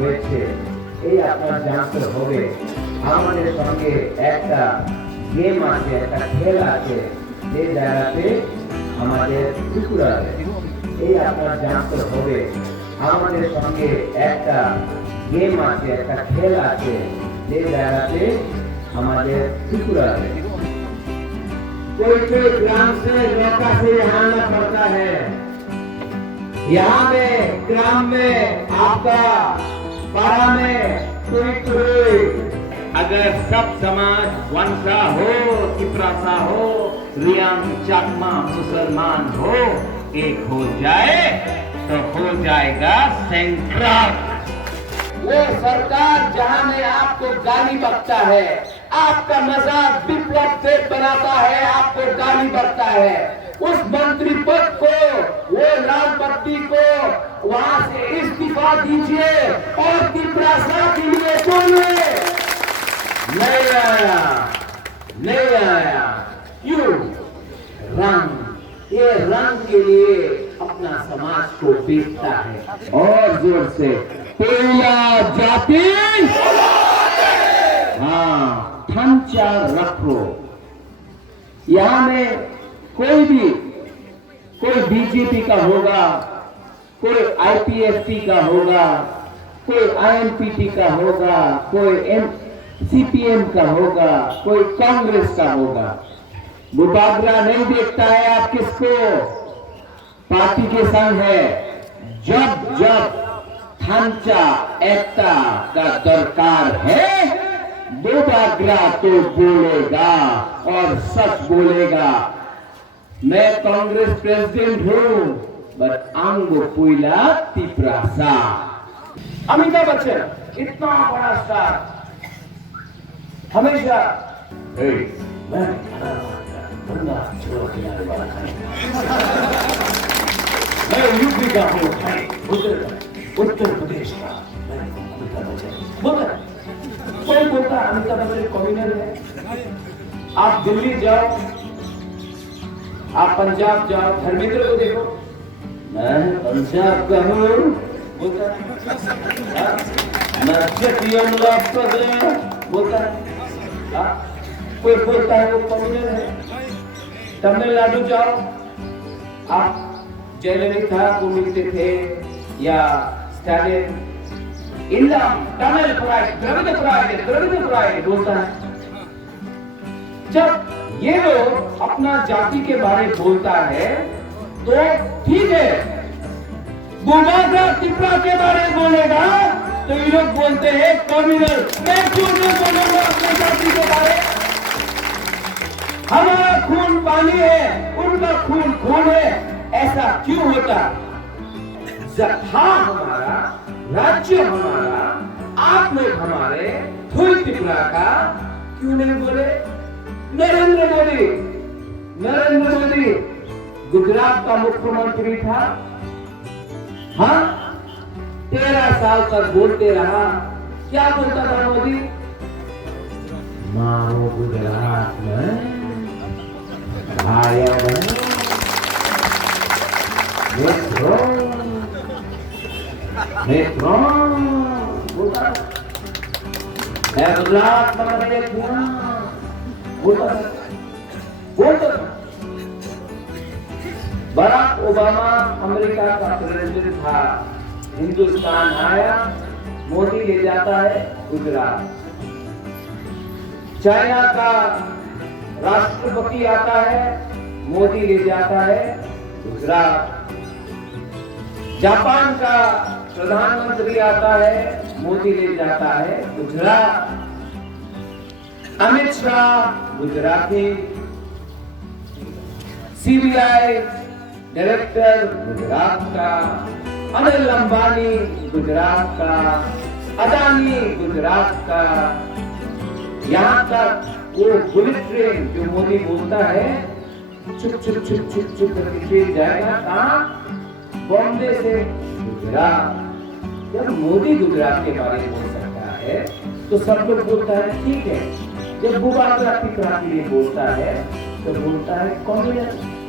হয়েছে এই আপনার জানতে হবে। আমাদের সঙ্গে একটা গেম আছে, একটা খেলা আছে, যে জায়গাতে আমাদের কুকুর আছে। এই আপনার জানতে হবে। আমাদের সঙ্গে একটা গেম আছে, একটা খেলা আছে, যে জায়গাতে আমাদের कुकुर আছে। कोई कोई ग्राम से नौका से यहाँ आना पड़ता है। यहाँ में ग्राम में आपका पारा में कोई अगर सब समाज वंशा हो, तिपरासा हो, रियांग चाकमा मुसलमान हो, एक हो जाए तो हो जाएगा संक्रांत। वो सरकार जहां में आपको गाली बकता है, आपका मजाक विप्लव से बनाता है, आपको गाली बकता है, उस मंत्री पद को, वो लाल बत्ती को वहां से इस्तीफा दीजिए और तिपरासा के लिए बोलिए नहीं आया, नहीं आया। क्यों? रंग, ये रंग के लिए अपना समाज को बेचता है। और जोर से पहला जाति, हाँ ढांचा रखो। यहाँ में कोई भी, कोई बीजेपी का होगा, कोई आईपीएफटी का होगा, कोई आईएनपीटी का होगा, कोई सीपीएम का होगा, कोई कांग्रेस का होगा। मुबादला नहीं देखता है आप किसको, पार्टी के संग है। जब जब ढांचा एकता का दरकार है, मुबादला तो बोलेगा और सच बोलेगा। मैं कांग्रेस प्रेसिडेंट हूँ, बट अंग पुइला तिपरासा। अमिताभ बच्चन इतना बड़ा स्टार, हमेशा मैं यूपी का हूँ, उत्तर प्रदेश का, कोई बोलता अमिताभ बच्चन कम्युनल है। आप दिल्ली जाओ, आप पंजाब जाओ, धर्मेंद्र को देखो, मैं पंजाब का हूँ बोलता, मैं बोलता, कोई बोलता है वो कम्युनल है। तमिलनाडु जाओ, आप जयललिता को मिलते थे या स्टालिन, इंदम तमिल प्राइड, द्रविड़ प्राइड बोलता है। जब ये लोग अपना जाति के बारे में बोलता है तो ठीक है, बुबादा तिपरा के बारे में बोलेगा तो ये लोग बोलते हैं कम्युनल। मैं क्यों नहीं बोलूंगा अपने जाति के बारे? हमारा खून पानी है, उनका खून खून है, ऐसा क्यों होता? जत्था हमारा, राज्य हमारा, आप लोग हमारे, थोड़ी तिपरा का क्यों नहीं बोले? नरेंद्र मोदी गुजरात का मुख्यमंत्री था, हाँ 13 साल तक बोलते रहा। क्या बोलता था मोदी? मारो गुजरात में मेट्रो बोलता, बोलता। बराक ओबामा अमेरिका का प्रेसिडेंट था, हिंदुस्तान आया, मोदी ले जाता है गुजरात। चाइना का राष्ट्रपति आता है, मोदी ले जाता है गुजरात। जापान का प्रधानमंत्री आता है, मोदी ले जाता है गुजरात। अमित शाह गुजराती, सीबीआई डायरेक्टर गुजरात का, अनिल अंबानी गुजरात का, अदानी गुजरात का। यहाँ तक वो बुलेट ट्रेन जो मोदी बोलता है, चुप चुप चुप चुप चुप करके जाएगा कहाँ? बॉम्बे से गुजरात, जब मोदी गुजरात के बारे में बोल सकता है तो सब लोग बोलता है ठीक है। जब बुबा क्रांति के लिए बोलता है तो बोलता है कम्युनिस्ट।